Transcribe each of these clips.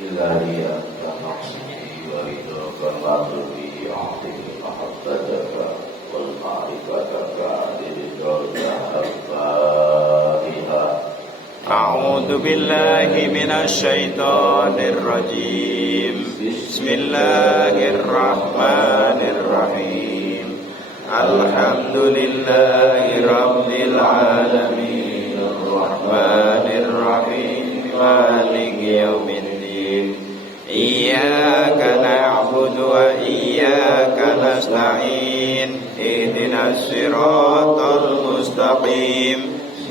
إلهي أنت نقصدي ورضاك المطلوبي أعطني محبتك والمعرفتك لرضاك الفاتحة. أعوذ بالله من الشيطان الرجيم. بسم الله الرحمن الرحيم. الحمد لله رب العالمين الرحمن الرحيم مالك يوم الدين. إياك نعبد وإياك نستعين. اهدنا الصراط المستقيم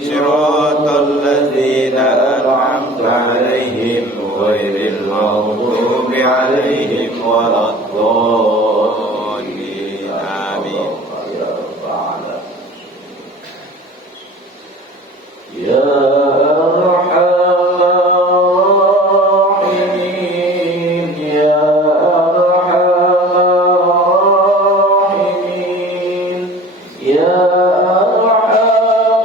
صراط الذين أنعمت عليهم غير المغضوب عليهم ولا الضالين. آمين. يا أرحم الراحمين يا أرحم الراحمين يا أرحم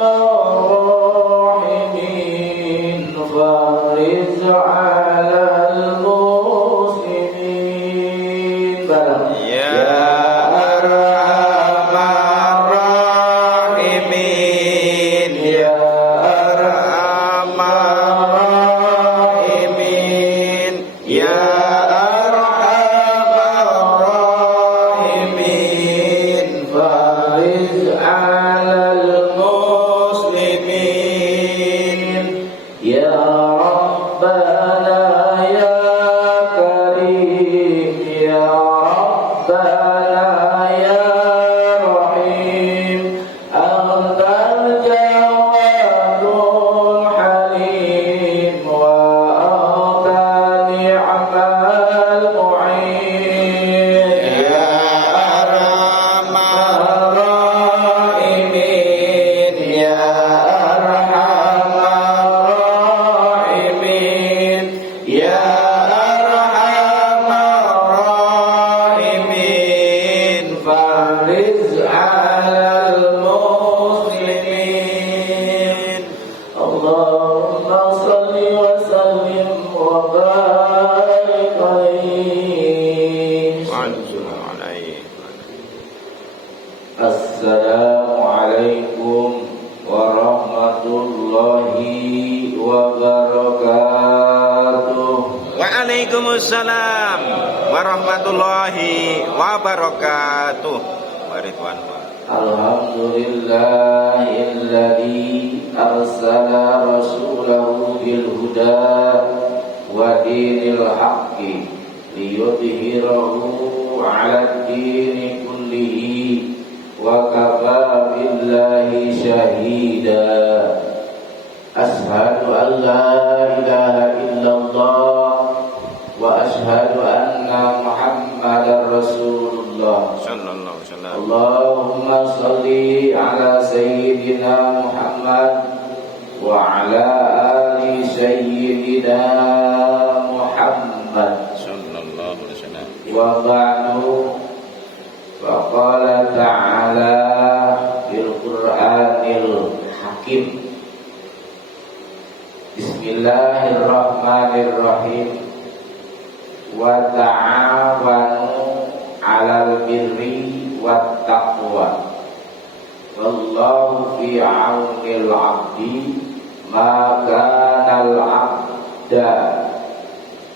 الراحمين فرج على المسلمين. يا أرحم الراحمين يا أرحم الراحمين يا أرحم الراحمين فرج على المسلمين يا ربنا يا كريم يا ربنا يا رحيم أنت الجواد الحليم وأنت نعم المعين. يا أرحم الراحمين يا أرحم الراحمين يا أرحم الراحمين فرج على المسلمين. اللهم صل وسلم وبارك عليه. وانزل عليه. السلام عليكم ورحمة الله وبركاته. Waalaikumsalam warahmatullahi wabarakatuh. Waridwan. Alhamdulillahilladzi arsala rasulahu bil huda wa dinil haqqi liyudhhirahu 'alad dini kullihi wa kafa billahi shahida. Ashhadu an la ilaha illallah wa ashhadu anna Muhammadar Rasulullah. Sallallahu alaihi wasallam. Allahumma salli ala sayyidina Muhammad wa ala ali sayyidina Muhammad. Sallallahu alaihi wasallam. Wa ba'du, wa qala ta'ala fil Qur'anil Hakim. Bismillahirrahmanirrahim. Wa ta'awanu 'alal birri wat taqwa. Wallahu fi 'aunil 'abdi ma kana al-'abda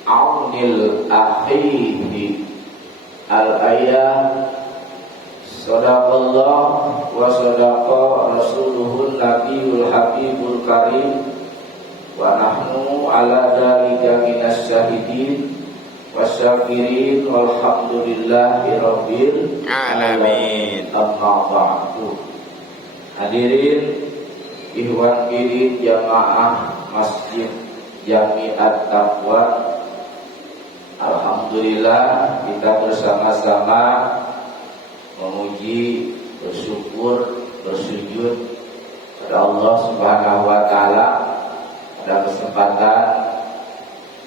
'aunil akhihi. Al-ayah. Sadaqallah wa sadaqa rasuluhun nabiyul habibul karim. Wa nahnu ala dzalika minas syahidin wasyakirin walhamdulillahi rabbil Alamin. Amma ba'du. Hadirin ikhwan fillah jamaah Masjid Jamiat Taqwa, alhamdulillah kita bersama-sama memuji, bersyukur, bersujud kepada Allah Subhanahu wa taala pada kesempatan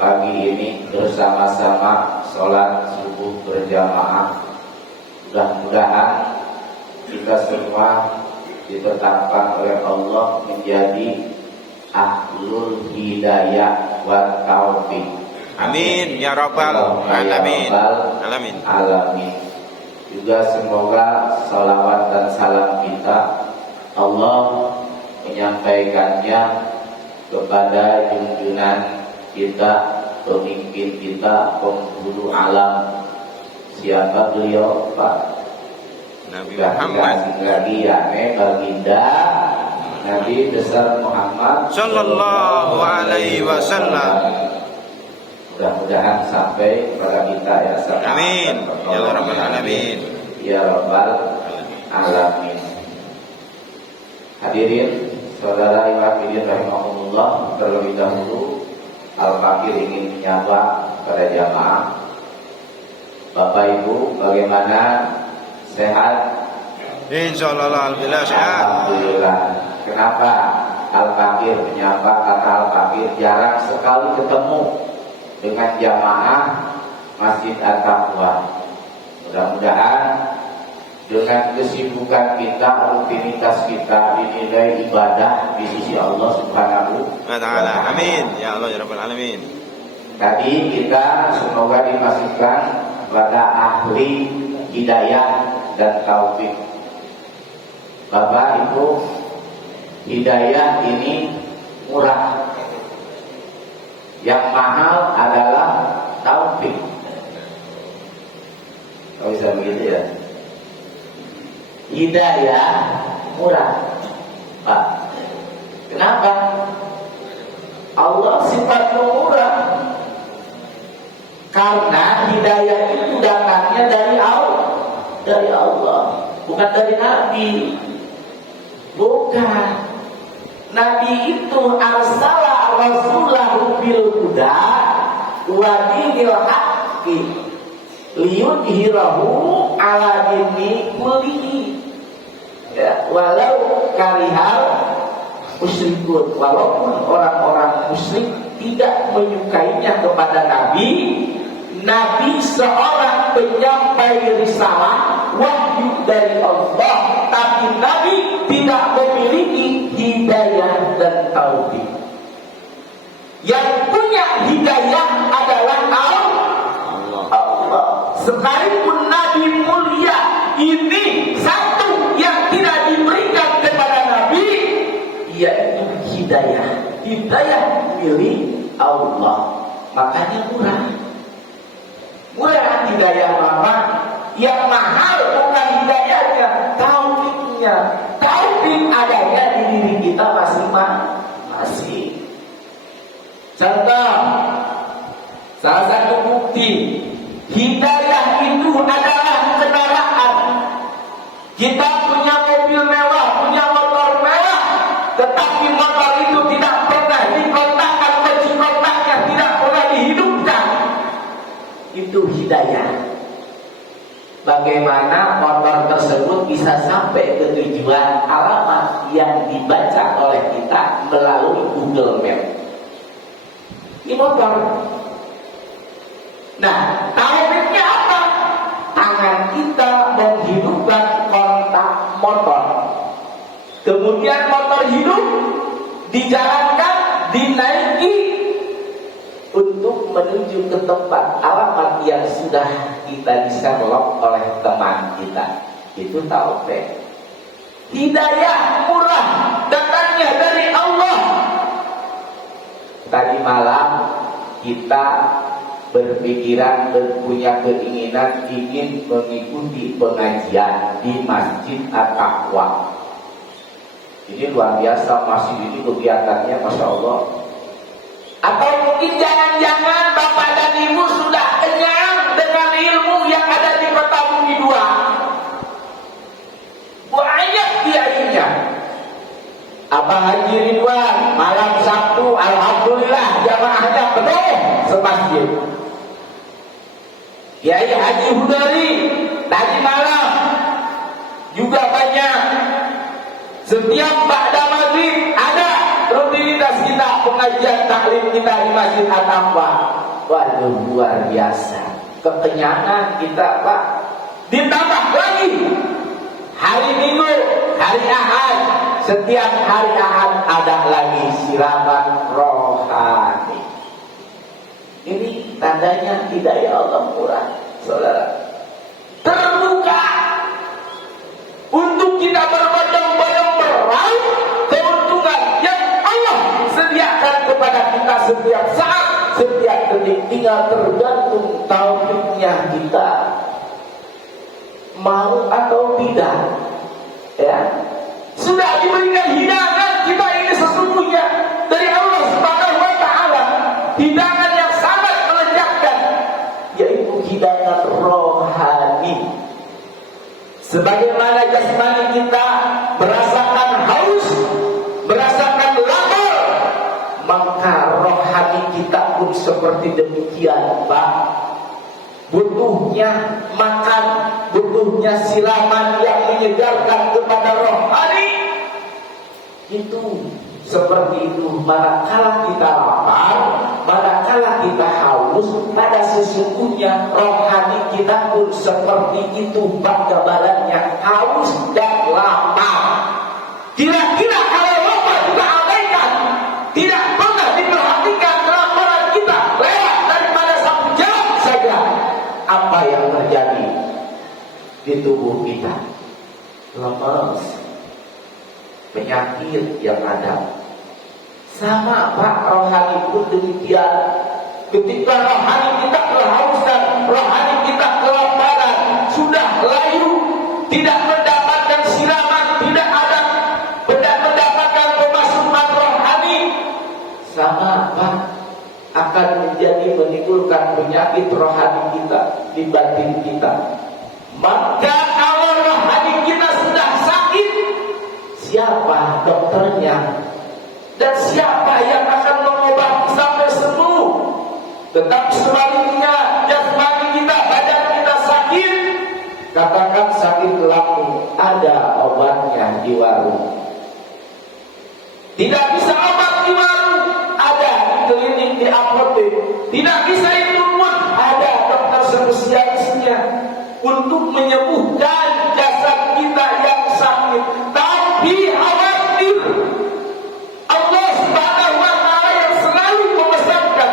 pagi ini bersama-sama sholat subuh berjamaah. Mudah-mudahan kita semua ditetapkan oleh Allah menjadi ahlul hidayah wa taufik. Amin ya rabbal alamin. Alamin. Alamin. Juga semoga salawat dan salam kita Allah menyampaikannya kepada junjungan kita, pemimpin kita, penghulu alam. Siapa beliau, Pak? Nabi Muhammad lagi ya, baginda Nabi besar Muhammad sallallahu alaihi wasallam. Mudah-mudahan sampai kepada kita ya. Amin ya rabbal alamin. Ya rabbal alamin. Hadirin saudara hadirin rahimahumullah, terlebih dahulu Al-Fakir ingin menyapa pada jamaah. Bapak Ibu, bagaimana? Sehat? Insyaallah alhamdulillah sehat. Alhamdulillah. Kenapa Al-Fakir menyapa? Kata Al-Fakir jarang sekali ketemu dengan jamaah Masjid At-Taqwa. Mudah-mudahan dengan kesibukan kita, rutinitas kita dinilai ibadah di sisi Allah Subhanahu wa ta'ala. Amin ya Allah ya rabbal alamin. Tadi kita semoga dimasukkan kepada ahli hidayah dan taufik. Bapak Ibu, hidayah ini murah. Yang mahal adalah taufik. Kalau bisa begitu ya. Hidayah murah, Pak. Kenapa? Allah sifatnya murah. Karena hidayah itu datangnya dari Allah, bukan dari Nabi. Bukan. Nabi itu arsala rasulahu bil huda wa dinil haqqi liyudhhirahu ala dini kullihi. Ya, walau karihal musyrikun, walaupun orang-orang musyrik tidak menyukainya kepada Nabi. Nabi seorang penyampai risalah wahyu dari Allah, tapi Nabi tidak memiliki hidayah dan taufik. Yang punya hidayah adalah Allah. Sekalipun Nabi mulia, ini satu yang tidak diberikan kepada Nabi, yaitu hidayah. Hidayah milik Allah. Makanya murah. Murah hidayah Bapak. Yang mahal bukan hidayahnya, taufiknya. Taufik adanya di diri kita masing-masing. Contoh, salah satu bukti hidayah itu adalah kendaraan. Kita punya mobil mewah, punya motor mewah, tetapi motor itu tidak pernah dikontakkan, kunci kontaknya tidak pernah dihidupkan. Itu hidayah. Bagaimana motor tersebut bisa sampai ke tujuan alamat yang dibaca oleh kita melalui Google Map? Ini motor. Nah, taufiknya apa? Tangan kita menghidupkan kontak motor. Kemudian motor hidup, dijalankan, dinaiki untuk menuju ke tempat alamat yang sudah kita di-share-lock oleh teman kita. Itu taufik. Hidayah murah datangnya dari Allah. Tadi malam kita berpikiran dan punya keinginan ingin mengikuti pengajian di Masjid At-Taqwa. Ini luar biasa, masjid ini kegiatannya Masya Allah. Atau mungkin jangan-jangan Bapak dan Ibu sudah kenyang dengan ilmu yang ada di Kota Bumi 2. Banyak kiainya. Abang Haji Ridwan malam Sabtu alhamdulillah jamaahnya penuh semasjid. Kiai Haji Hudari tadi malam juga banyak. Setiap ba'da maghrib ada rutinitas kita, pengajian taklim kita di Masjid At-Taqwa. Waduh, luar biasa. Kekenyangan kita, Pak. Ditambah lagi hari Minggu, hari Ahad. Setiap hari Ahad ada lagi siraman rohani. Ini tandanya hidayah Allah murah, saudara. Terbuka untuk kita berbondong-bondong meraih keuntungan yang Allah sediakan kepada kita setiap saat, setiap detik. Tinggal tergantung taufiknya kita mau atau tidak, ya. Sudah diberikan hidangan kita ini sesungguhnya dari Allah Subhanahu wa taala, hidangan yang sangat melegakan, yaitu hidangan rohani. Sebagaimana jasmani kita merasakan haus, merasakan lapar, maka rohani kita pun seperti demikian, Pak. Butuhnya makan, butuhnya siraman yang menyegarkan kepada rohani. Itu seperti itu. Manakala kita lapar, manakala kita haus, pada sesungguhnya rohani kita pun seperti itu. Gambarannya haus dan lapar. Kira-kira kalau lapar kita abaikan, tidak pernah diperhatikan kelaparan kita, lewat daripada satu jam saja, apa yang terjadi di tubuh kita? Lemas, penyakit yang ada. Sama Pak, rohani pun demikian. Ketika rohani kita kehausan, rohani kita kelaparan, sudah layu, tidak mendapatkan siraman, tidak mendapatkan pemasukan rohani, sama Pak, akan menjadi menimbulkan penyakit rohani kita di batin kita. Maka kalau rohani kita sudah sakit, siapa dokternya? Dan siapa yang akan mengobati sampai sembuh? Tetapi sebaliknya, jasmani kita, badan kita sakit, katakan sakit lambung, ada obatnya di warung. Tidak bisa obat di warung, ada di klinik, di apotek. Tidak bisa itu pun ada dokter spesialisnya untuk menyembuhkan jasad kita yang sakit. Tapi khawatir, Allah Subhanahu wa taala yang selalu memesankan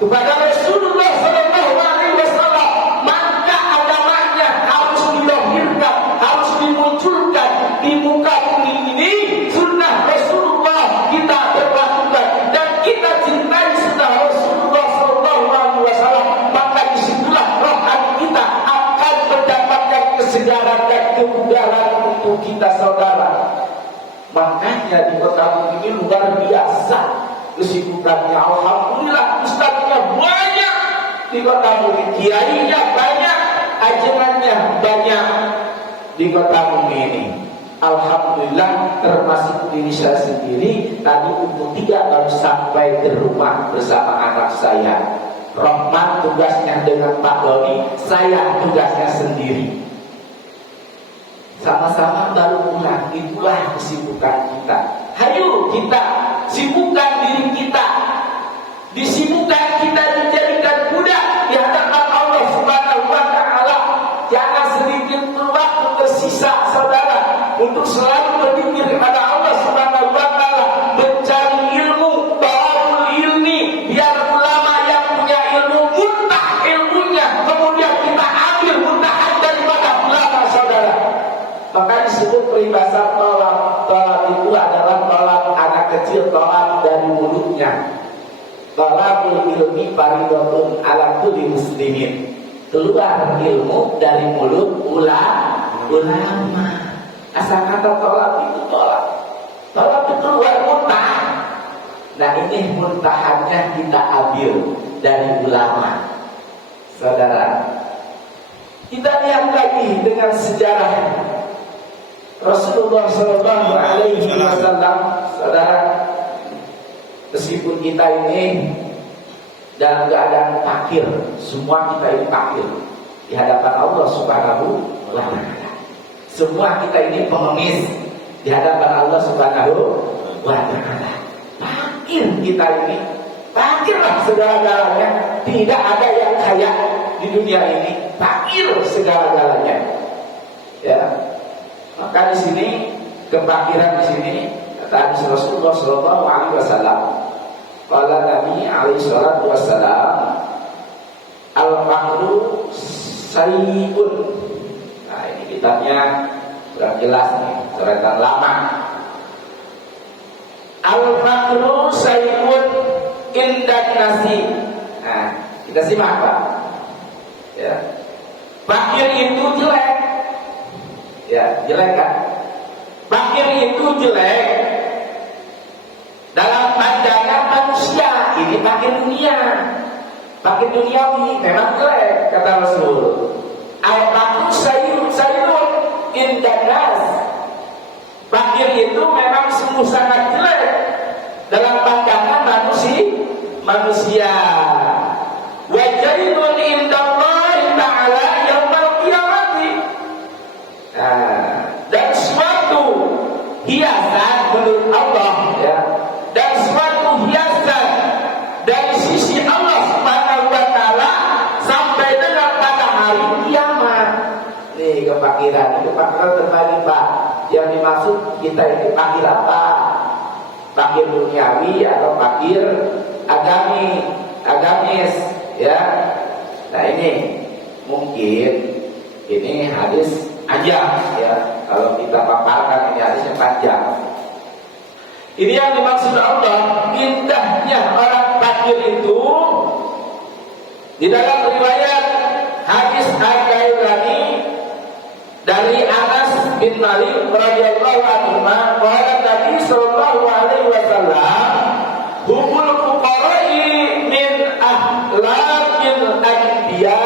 kepada Rasulullah sallallahu alaihi wasallam, maka agamanya harus dilahirkan, harus dimunculkan di muka bumi ini. Sunnah Rasulullah kita berlakukan dan kita cintai sunnah Rasulullah sallallahu alaihi wasallam, maka disitulah rohani kita akan mendapatkan kesegaran dan kebugaran untuk kita, saudara. Makanya di kota bumi ini luar biasa kesibukannya. Alhamdulillah, ustadznya banyak di kota bumi, kiainya banyak, ajarannya banyak di kota bumi ini. Alhamdulillah, termasuk diri saya sendiri. Tadi untuk 3 baru sampai ke rumah bersama anak saya. Rahmat tugasnya dengan Pak Doni, saya tugasnya sendiri. Sama-sama baru pulang. Itulah kesibukan kita. Hayo kita sibukkan diri kita. Disibukkan kita, dijadikan budak di hadapan Allah Subhanahu wa taala. Jangan sedikit waktu tersisa, saudara, untuk selalu berpikir kepada Allah Subhanahu wa taala, mencari ilmu, talabul ilmi, biar ulama yang punya ilmu muntah ilmunya, kemudian kita ambil muntahan daripada ulama, saudara. Maka disebut peribahasa tolak. Tolak itu adalah tolak anak kecil, tolak dari mulutnya. Tolakul ilmi fardhatun ala kulli muslimin. Keluar ilmu dari mulut ulama. Asal kata tolak itu tolak. Tolak itu keluar muntah. Nah, ini muntahannya kita ambil dari ulama. Saudara, kita lihat lagi dengan sejarah Rasulullah sallallahu alaihi wasallam. Saudara, meskipun kita ini dalam keadaan fakir, semua kita ini fakir di hadapan Allah Subhanahu wa taala. Semua kita ini pengemis di hadapan Allah Subhanahu wa taala. Fakir kita ini, fakirlah segala-galanya. Tidak ada yang kaya di dunia ini, fakir segala-galanya. Ya. Maka di sini kefakiran di sini kata Rasulullah sallallahu alaihi wasallam, qala Nabi alaihi salatu wasallam, Al-Faqru Sayyun. Nah, ini kitabnya kurang jelas nih, coretan lama. Al-Faqru Sayyun indan nasi. Nah, kita simak Pak. Ya. Fakir itu jelek. Ya, jelek kan? Fakir itu jelek dalam pandangan manusia. Ini fakir dunia. Fakir duniawi memang jelek, kata Rasul. Al-Faqru Sayyun indan nas. Fakir itu memang sungguh sangat jelek dalam pandangan manusia. Wa jailun indallahi ta'ala yaumil qiyamati. Dan suatu hiasan menurut Allah, ya. Dan suatu hiasan dari sisi Allah Subhanahu wa taala sampai dengan pada hari kiamat. Nih kefakiran terbagi Pak. Yang dimaksud kita ini fakir apa? Fakir duniawi atau fakir agamis, ya. Nah ini mungkin ini hadis panjang, ya. Kalau kita paparkan ini hadisnya panjang. Ini yang dimaksud Allah, indahnya orang fakir itu di dalam riwayat hadis Al-Qailani dari Anas bin Malik radhiyallahu anhu, qala Nabi sallallahu alaihi wasallam, humul fuqara'i min akhlaqil anbiya.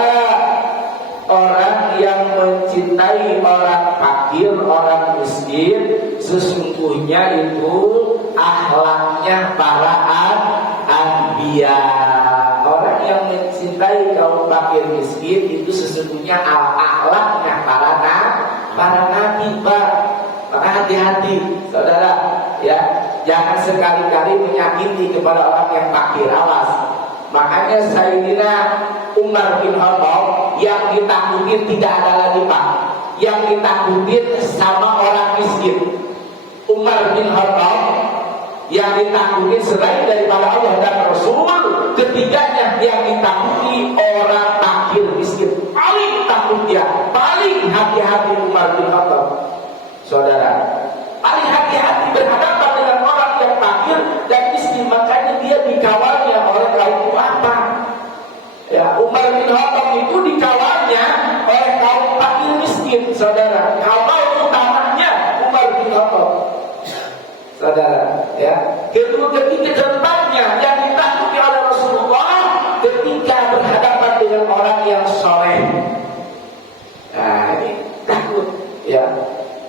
Orang yang mencintai orang fakir, orang miskin, sesungguhnya itu akhlaknya para anbiya. Orang yang mencintai kaum fakir miskin itu sesungguhnya akhlaknya para nabi, Pak. Maka hati-hati, saudara, ya, jangan sekali-kali menyakiti kepada orang yang fakir, awas. Makanya Sayyidina Umar bin Khattab yang ditakutin tidak ada lagi, Pak. Yang ditakutin sama orang miskin. Umar bin Khattab yang ditakuti selain daripada Allah dan Rasul, ketiganya yang ditakuti orang fakir miskin. Paling takut dia, paling hati-hati Umar bin Khattab. Saudara, paling hati-hati berhadapan dengan orang yang fakir dan miskin. Makanya dia dikawalnya oleh kaum apa? Ya, Umar bin Khattab itu dikawalnya oleh kaum fakir miskin. Saudara, kawal utamanya Umar bin Khattab. Saudara, ya, ketika kedepannya yang ditakuti oleh Rasulullah ketika berhadapan dengan orang yang soleh. Nah, ini takut, ya.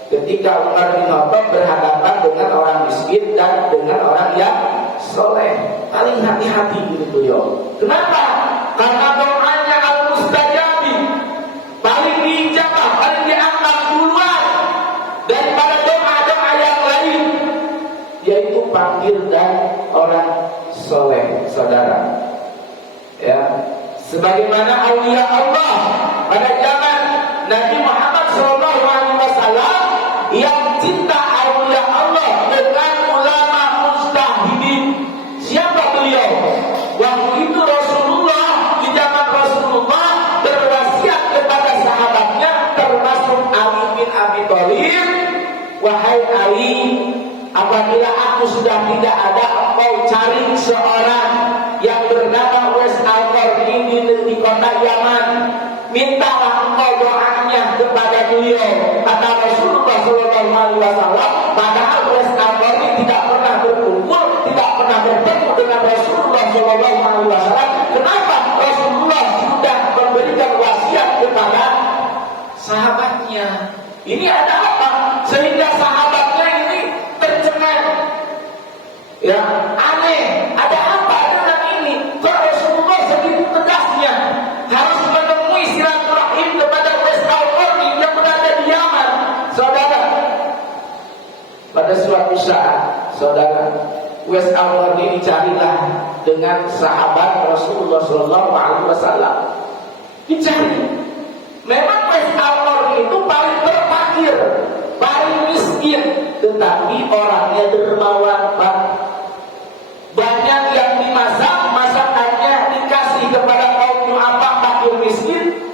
Ketika Umar bin Khattab berhadapan dengan orang miskin dan dengan orang yang soleh, paling hati-hati gitu, yo. Kenapa? Karena doanya al-mustajabi, paling diijabah, paling diangkat duluan daripada doa-doa yang lain, yaitu fakir dan orang soleh, saudara. Ya, sebagaimana aulia Allah pada zaman Nabi Muhammad SAW yang cinta aulia Allah dengan ulama mujtahidin. Siapa beliau? Waktu itu Rasulullah, di zaman Rasulullah berwasiat kepada sahabatnya termasuk Ali bin Abi Thalib, wahai Ali, apabila aku sudah tidak ada, engkau cari seorang yang bernama Uwais al-Qarni di kota Yaman. Mintalah engkau doanya kepada beliau. Kata Rasulullah SAW, padahal Uwais al-Qarni tidak pernah berkumpul, tidak pernah bertemu dengan Rasulullah SAW. Kenapa? Rasulullah sudah memberikan wasiat kepada sahabatnya. Ini ada apa? Sehingga sahabatnya ini tercengang. Ya, aneh. Ada apa dengan ini? Kok Rasulullah segitu tegasnya harus menemui silaturahim kepada Uwais al-Qarni yang berada di Yaman? Saudara, pada suatu saat, saudara, Uwais al-Qarni dicarilah dengan sahabat Rasulullah SAW. Dicari. Memang Uwais al-Qarni itu paling terfakir, paling miskin, tetapi orangnya dermawan, Pak. Banyak yang dimasak, masakannya dikasih kepada kaum du'afa,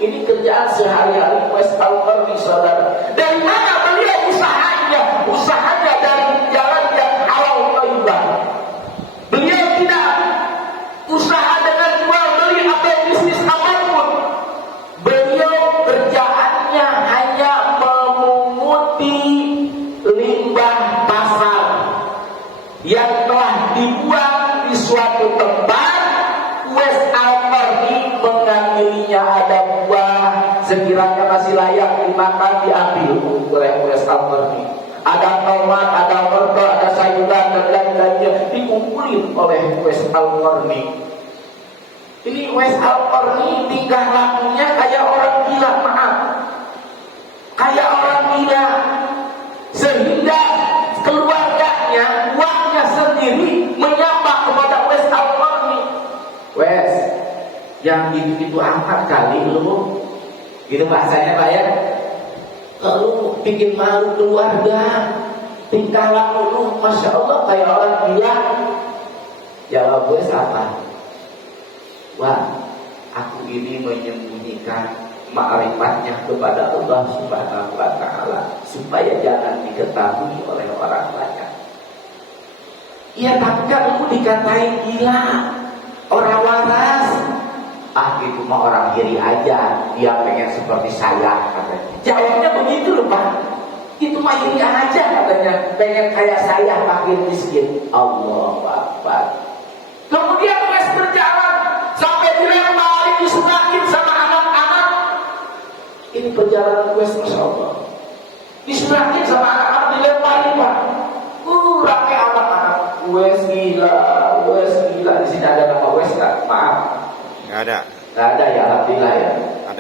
Ini kerjaan sehari-hari Uwais Al-Qarni, saudara. Dari mana beliau usahanya? Usahanya dari jalan yang halal thayyibah. Beliau tidak usaha dengan jual beli atau bisnis apapun. Beliau kerjaannya hanya memunguti limbah pasar yang telah dibuang di suatu tempat. Uwais Al-Qarni mengambilnya, ada buah sekiranya masih layak dimakan diambil oleh Uwais Al-Qarni. Ada tomat, ada wortel, ada sayuran dan lain-lainnya dikumpulin oleh Uwais Al-Qarni. Ini Uwais Al-Qarni tingkah lakunya kayak orang gila, maaf, kayak orang gila, sehingga keluarganya, uangnya sendiri menyapa kepada Uwais Al-Qarni. Wes, yang gitu-gitu amat kali lu, gitu bahasanya Pak ya. Lu bikin malu keluarga, tingkah laku lu, masya Allah kayak orang gila. Jawab Wes apa? Wah, aku ini menyembunyikan ma'rifatnya kepada Allah Subhanahu wa Ta'ala supaya jangan diketahui oleh orang banyak. Iya, tapi kan lu dikatain gila, orang waras. Ah, itu mah orang iri aja, dia pengen seperti saya katanya. Jawabnya begitu loh Pak. Itu mah iri aja katanya, pengen kayak saya, fakir miskin. Allahu Akbar. Kemudian Uwais berjalan sampai dilempari, disurakin sama anak-anak. Ini perjalanan Uwais, masya Allah. Disurakin sama anak-anak, dilempari Pak. Rame anak-anak. Uwais gila, Uwais gila. Di sini ada nama Uwais tak? Maaf. Nggak ada. Nggak ada ya, alhamdulillah ya.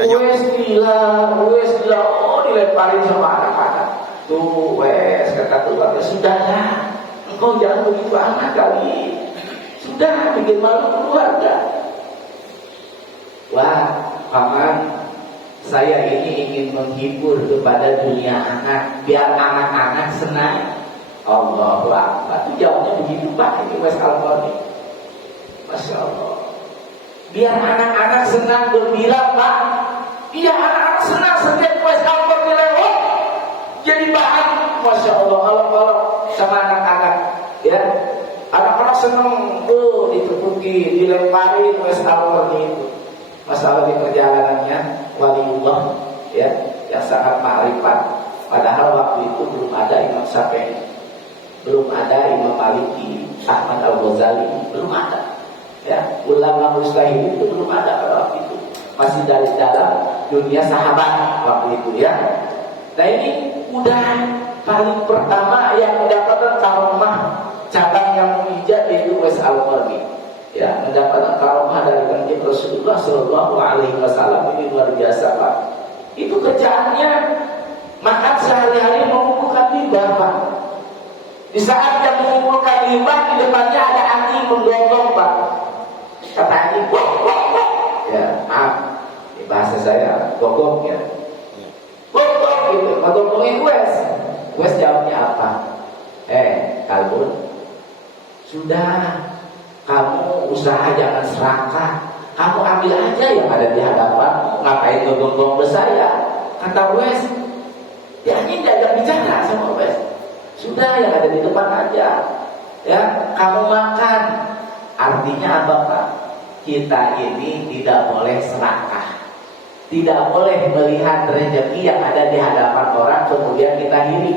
Uwais gila, Uwais gila. Oh, dilemparin sama anak-anak. Tuh Uwais kata keluarga, sudahlah, engkau jangan begitu anak kali. Sudah bikin malu keluarga. Wah, paman, saya ini ingin menghibur kepada dunia anak, biar anak-anak senang. Allahu Akbar. Itu jawabnya begitu Pak, ini Uwais Al-Qarni. Masya Allah. Biar anak-anak senang, gembira Pak. Iya, anak-anak senang setiap Uwais Al-Qarni lewat. Jadi bahan, masya Allah, kalau sama anak-anak, ya. Anak-anak senang, ditepuki, dilempari Uwais Al-Qarni itu. Masalah di perjalanannya, waliullah, ya, yang sangat ma'rifat. Padahal waktu itu belum ada Imam Syafi'i, belum ada Imam Maliki, Ahmad Al-Ghazali, belum ada. Ya, ulama mustahil itu belum ada pada waktu itu. Masih dari dalam dunia sahabat waktu itu ya. Nah ini udah paling pertama yang mendapatkan karomah cabang yang mujizat itu Uwais Al-Qarni. Ya, mendapatkan karomah dari kanjeng Rasulullah Shallallahu Alaihi Wasallam, ini luar biasa Pak. Itu kerjaannya makan sehari-hari mengumpulkan limbah Pak. Di saat yang mengumpulkan limbah, di depannya ada anjing menggonggong Pak. Kata anjing, wok wok wok. Ya, maaf, ini bahasa saya, gonggong ya. Gonggong gitu, menggonggongin Uwais. Uwais jawabnya apa? Kalbun, sudah, kamu usaha jangan serakah. Kamu ambil aja yang ada di hadapanmu. Ngapain gonggong ke saya? Kata Uwais. Ya ini diajak bicara sama Uwais. Sudah, yang ada di depan aja. Ya, kamu makan. Artinya apa Pak? Kita ini tidak boleh serakah. Tidak boleh melihat rezeki yang ada di hadapan orang kemudian kita iri.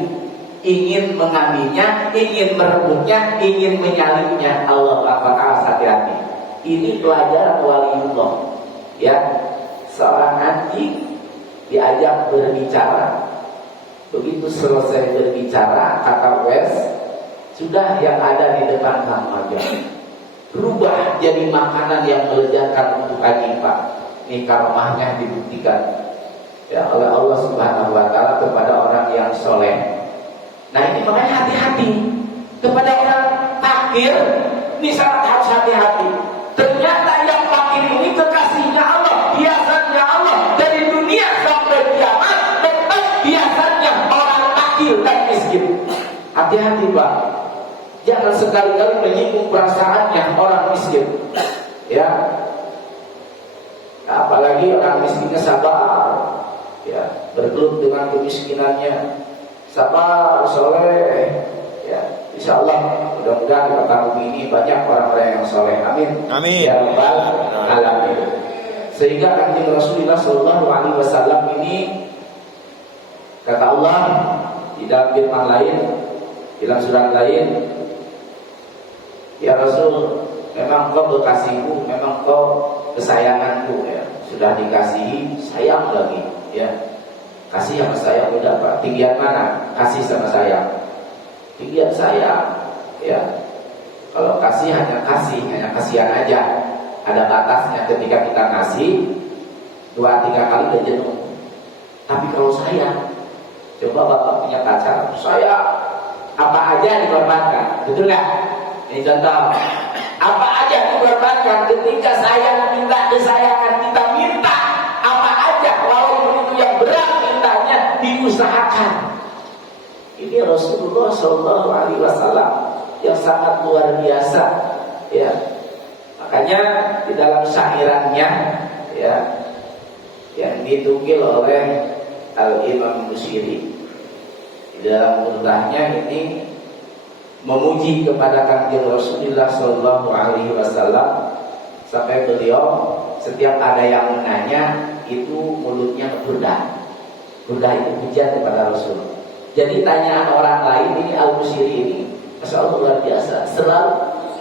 Ingin mengambilnya, ingin merebutnya, ingin menyalipnya. Allah Akbar, hati-hati. Ini pelajaran waliullah. Ya, seorang anjing diajak berbicara. Begitu selesai berbicara, kata Uwais, sudah yang ada di depan kamu aja. Berubah jadi makanan yang melezatkan untuk anjing Pak. Ini karomahnya dibuktikan ya oleh Allah Subhanahu wa Ta'ala kepada orang yang soleh. Nah ini makanya hati-hati kepada orang fakir. Ini sangat harus hati-hati. Ternyata yang fakir ini kekasihnya Allah, hiasannya Allah dari dunia sampai kiamat. Tetap hiasannya orang fakir dan miskin. Hati-hati Pak. Jangan sekali-kali menyinggung perasaannya orang miskin. Ya. Ya, apalagi orang miskinnya sabar, ya, bergelut dengan kemiskinannya, sabar, soleh, ya, insya Allah mudah-mudahan di kota bumi ini banyak orang-orang yang soleh, amin, Amin. ya rabbal alamin. Sehingga kanjeng Rasulullah Shallallahu Alaihi Wasallam ini kata Allah di dalam firman lain, dalam surat lain, ya Rasul, memang kau kekasihku, memang kau kesayanganku, ya, sudah dikasihi, sayang lagi, ya, kasih sama sayang udah apa? Tinggian mana? Kasih sama sayang, tinggian sayang, ya. Kalau kasih hanya kasihan aja, ada batasnya. Ketika kita kasih 2-3 kali udah jenuh. Tapi kalau sayang, coba bapak punya pacar, sayang, apa aja dikorbankan, betul nggak? Ini contoh, apa aja dikorbankan ketika sayang minta kesayangan kita minta apa aja, walaupun itu yang berat mintanya diusahakan. Ini Rasulullah Shallallahu Alaihi Wasallam yang sangat luar biasa, ya. Makanya di dalam syairannya, ya, yang ditukil oleh Al-Imam Busiri di dalam murdahnya ini memuji kepada kanjeng Rasulullah Shallallahu Alaihi Wasallam sampai beliau setiap ada yang menanya itu mulutnya burdah itu pujian kepada Rasul. Jadi tanyaan orang lain ini Al-Busiri ini, masya Allah luar biasa, selalu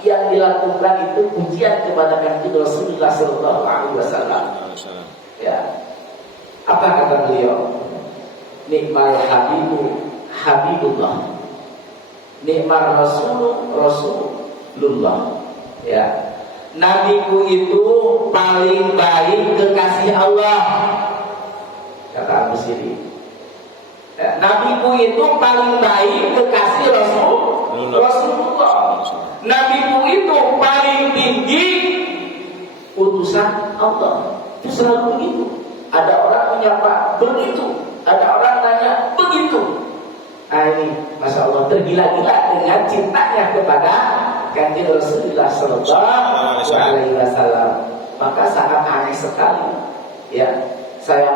yang dilakukan itu pujian kepada kanjeng Rasulullah Shallallahu Alaihi Wasallam. Ya, apa kata beliau? Nikmal habibu habibullah, nikmal rasulullah, ya. Nabiku itu paling baik kekasih Allah, kata Abu Siri. Ya, nabiku itu paling baik kekasih Rasulullah. Nabiku itu paling tinggi utusan Allah. Itu selalu begitu. Ada orang menyapa begitu, ada orang nanya begitu. Nah ini, masya Allah, tergila-gila dengan cintanya kepada kanjeng Rasulullah Sallallahu Alaihi Wasallam. Maka sangat aneh sekali, ya. Saya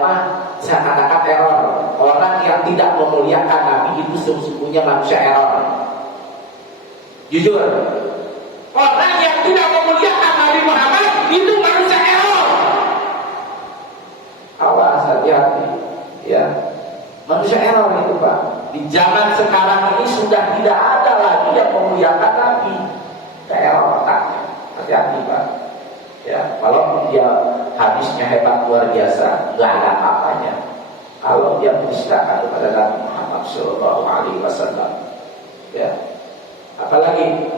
katakan error. Orang yang tidak memuliakan Nabi itu sesungguhnya manusia error. Jujur, orang yang tidak memuliakan Nabi Muhammad itu manusia error. Awas, hati-hati, ya. Manusia error itu, Pak. Di zaman sekarang ini sudah tidak ada lagi yang memuliakan Nabi. Error otaknya. Hati-hati, Pak. Ya, walaupun dia hadisnya hebat luar biasa, nggak ada apa-apanya kalau dia menistakan kepada Nabi Muhammad Shallallahu Alaihi Wasallam. Ya, apalagi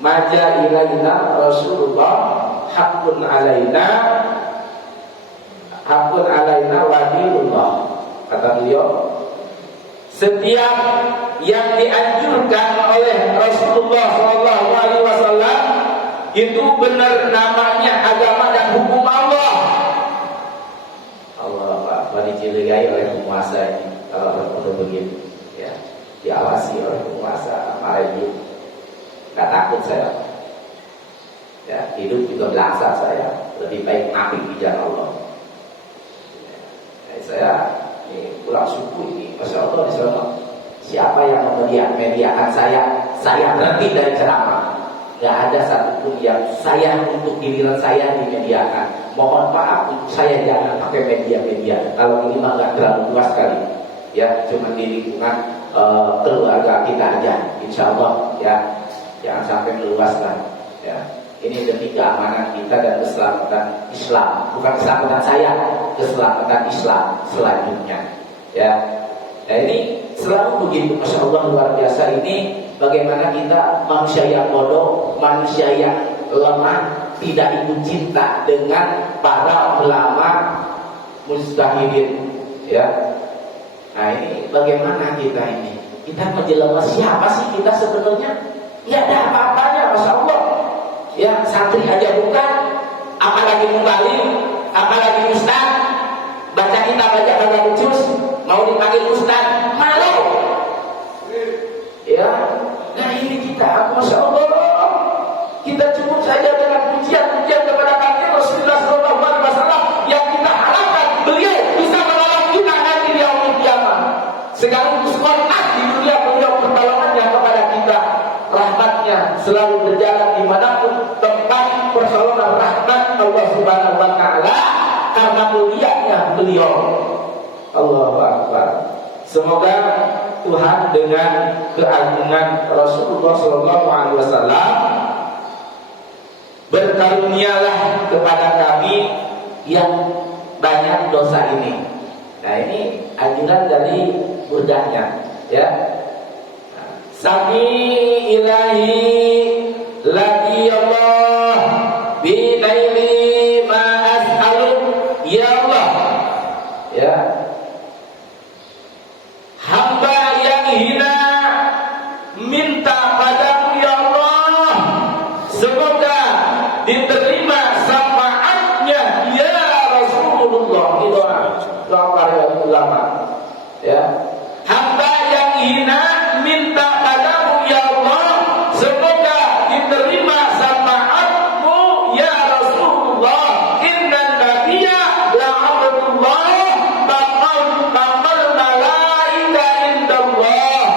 maja ilaina Rasulullah hakun alaina wahilullah. Kata beliau, setiap yang dianjurkan oleh Rasulullah Shallallahu Alaihi Wasallam itu benar namanya agama dan hukum Allah. Allah Pak, dicurigai oleh penguasa ini kalau perlu begitu, ya, diawasi oleh penguasa marah. Gak takut saya, ya, hidup juga belaksa saya, lebih baik mati di jalan Allah. Ya, saya ini pulang subuh ini, masya Allah, di sana siapa yang memediakan saya berhenti dari ceramah. Gak ada satupun yang saya untuk giliran saya dimediakan. Mohon maaf untuk saya jangan pakai media-media. Kalau ini mah gak terlalu luas sekali, ya, cuma di lingkungan keluarga kita aja, insya Allah, ya, jangan sampai meluaskan, ya. Ini demi keamanan kita dan keselamatan Islam, bukan keselamatan saya, keselamatan Islam selanjutnya, ya. Nah ini selalu begitu, masya Allah, luar biasa ini. Bagaimana kita manusia yang bodoh, manusia yang lemah, tidak ikut cinta dengan para ulama mujtahidin, ya. Nah ini bagaimana kita ini? Kita menjelma siapa sih kita sebenarnya? Tidak ada apa-apanya, masya Allah. Ya, santri aja bukan, apalagi mubalim, apalagi ustaz. Baca kitab aja kagak becus, mau dipanggil ustaz, malu. Ya, nah ini kita, masya Allah, kita cukup saja dengan pujian kepada kanjeng Rasulullah Sallallahu Alaihi Wasallam selalu berjalan dimanapun tempat pertolongan rahmat Allah Subhanahu wa Ta'ala karena mulianya beliau. Allahu Akbar. Semoga Tuhan dengan keagungan Rasulullah Sallallahu Alaihi Wasallam berkarunialah kepada kami yang banyak dosa ini. Nah, ini anjuran dari burdahnya, ya. Sami ilahi lagi Allah binaili ma as'alu ya Allah, ya. Hamba yang hina minta padamu ya Allah, semoga diterima syafaatnya ya Rasulullah. Doa para ulama, ya. Hamba yang hina minta padamu ya Allah, semoga diterima syafaatmu ya Rasulullah. Inna nabiyya la abdullah tamal malaika indallah.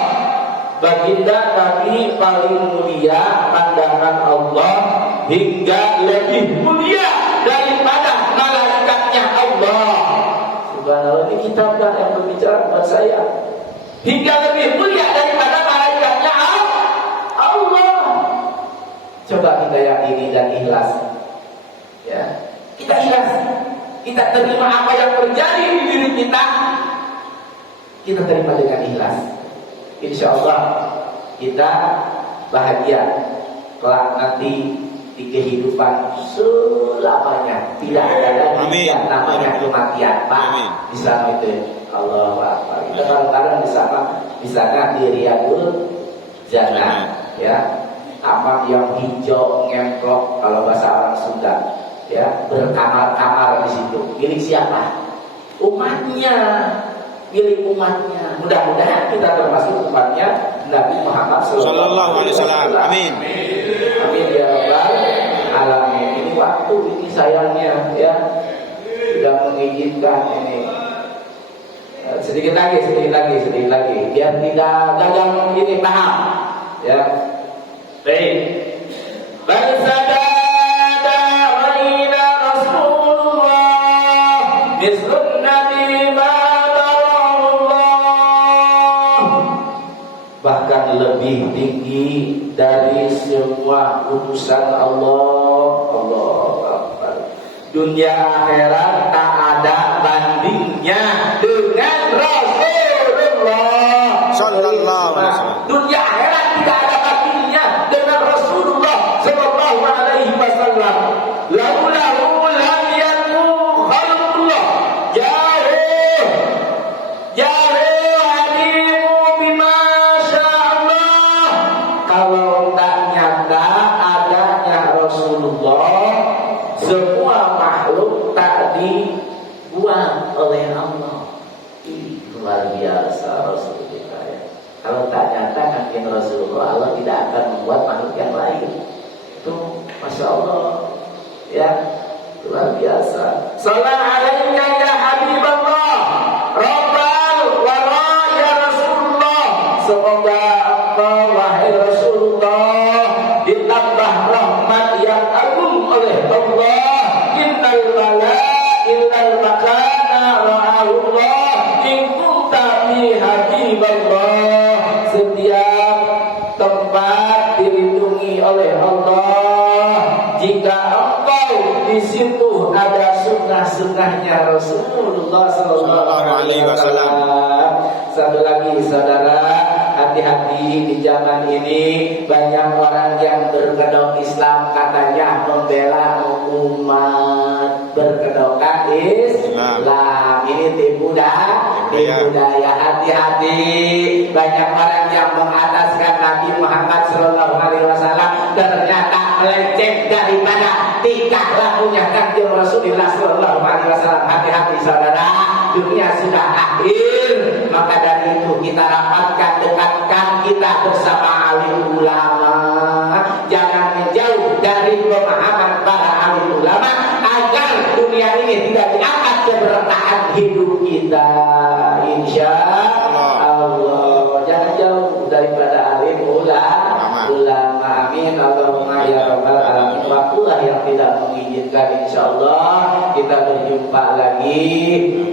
Baginda Nabi paling mulia pandangan Allah, hingga lebih mulia daripada malaikatnya Allah. Subhanallah, ini kitabkan yang berbicara buat saya. Hingga lebih mulia daripada malaikatnya Allah. Coba kita yakini dan ikhlas, ya. Kita ikhlas, kita terima apa yang terjadi di diri kita, kita terima dengan ikhlas. Insya Allah kita bahagia kelak nanti di kehidupan selamanya. Tidak ada lagi yang namanya kematian, Pak. Islam itu Allahu Akbar. Kita kadang-kadang di sana di Riyadul Jannah, ya. Kamar yang hijau ngemplok kalau bahasa orang Sunda, ya, berkamar-kamar di situ. Milik siapa? Umatnya. Milik umatnya. Mudah-mudahan kita termasuk umatnya Nabi Muhammad sallallahu alaihi wasallam. Amin. Amin ya rabbal alamin. Ini waktu ini sayangnya, ya, sudah mengizinkan ini. Sedikit lagi, biar tidak gagal ini paham, ya. Baik. Bersadada raina Rasulullah mislun nabi bahkan lebih tinggi dari semua utusan Allah. Dunia akhirat tak ada bandingnya dengan Rasulullah sallallahu alaihi wasallam. Dunia akhirat tidak ada bandingnya dengan Rasulullah sallallahu alaihi wasallam. Laulahu lam yakun khalqullah jahil alimu bima sya'allah. Kalau tak nyata adanya Rasulullah, semua makhluk tak dibuat oleh Allah. Luar biasa Rasulullah, ya. Kalau tak nyata kaki Rasulullah, Allah tidak akan membuat makhluk yang lain. Itu Masya Allah, ya, luar biasa. Salam alaika ya Habiballah, Rabbal wara ya Rasulullah. Semoga engkau wahai Rasulullah ditambah rahmat yang agung oleh Allah. Innal bala illal makana ra'ahullah in kunta fi Habiballah. Setiap tempat dilindungi oleh Allah jika engkau di situ ada sunnah-sunnahnya Rasulullah sallallahu alaihi wasallam. Satu lagi saudara, hati-hati di zaman ini banyak orang yang berkedok Islam, katanya membela umat, berkedokkan Islam. Ini tipu daya. Hati-hati, banyak orang yang mengataskan Nabi Muhammad sallallahu alaihi wasallam ternyata melenceng daripada tingkah lakunya kanjeng Rasulullah sallallahu alaihi wasallam. Hati-hati saudara, dunia sudah akhir. Maka dari itu kita rapatkan, dekatkan kita bersama alim ulama. Jangan menjauh dari pemahaman para alim ulama agar dunia ini tidak diangkat keberkahan hidup kita. Insya Allah. Jangan jauh daripada alim ulama. Amin. rabbal alamin. Waktulah yang tidak mengizinkan, insyaallah kita berjumpa lagi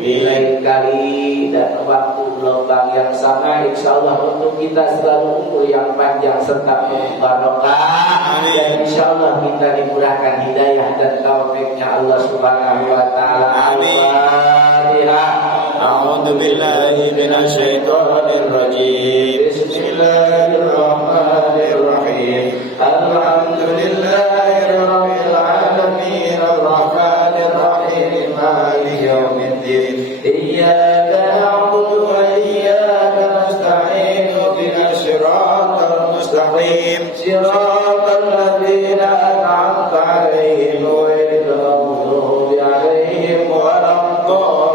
di lain kali dan waktu gelombang yang sama, insyaallah untuk kita selalu umur yang panjang serta penuh barokah, dan insyaallah kita dimurahkan hidayah dan taufiknya Allah Subhanahu wa taala. Al-Fatihah. A'udzu billahi minasy syaithanir rajim. Bismillahirrahmanirrahim. Alhamdulillahirabbil alamin arrahmanir rahim maliki yaumiddin. Iyyaka na'budu wa iyyaka nasta'in ihdinas siratal mustaqim siratal ladzina an'amta 'alaihim ghairil maghdubi 'alaihim waladdallin.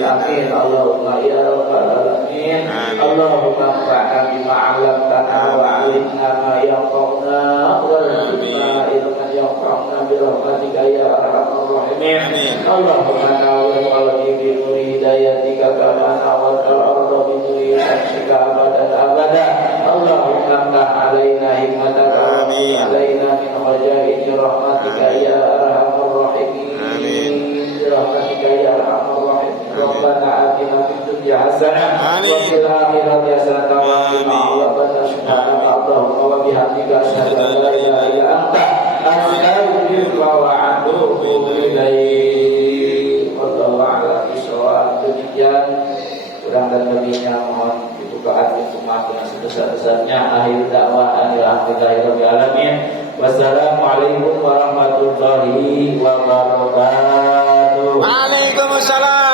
Amin. Allahumma ya rabbal alamin. Allahumma anfa'na bima 'allamtana wa 'allimna ma yanfa'una warzuqna ilman yanfa'una bi rahmatika ya arhamar rahimin. Allahumma nawwir qalbi bi nuri hidayatika kama nawwartal arda bi nuri syamsika abadan abada. Allahumma amlah 'alaina hikmataka wa 'alaina min khazaini rahmatika ya arhamar rahimin. Bi rahmatika ya arhamar rahimin. Rabbana atina fid dunya hasanah wa fil akhirati hasanah wa qina adzabannar. Subhanallah wa bihamdika asyhadu an la ilaha illa anta astaghfiruka wa atubu ilaik. Wallahu a'lam bishawab. Demikian kurang dan lebihnya mohon dibukakan pintu maaf dengan sebesar-besarnya. Akhir dakwah alhamdulillahirabbil alamin. Wassalamualaikum warahmatullahi wabarakatuh. Waalaikumsalam.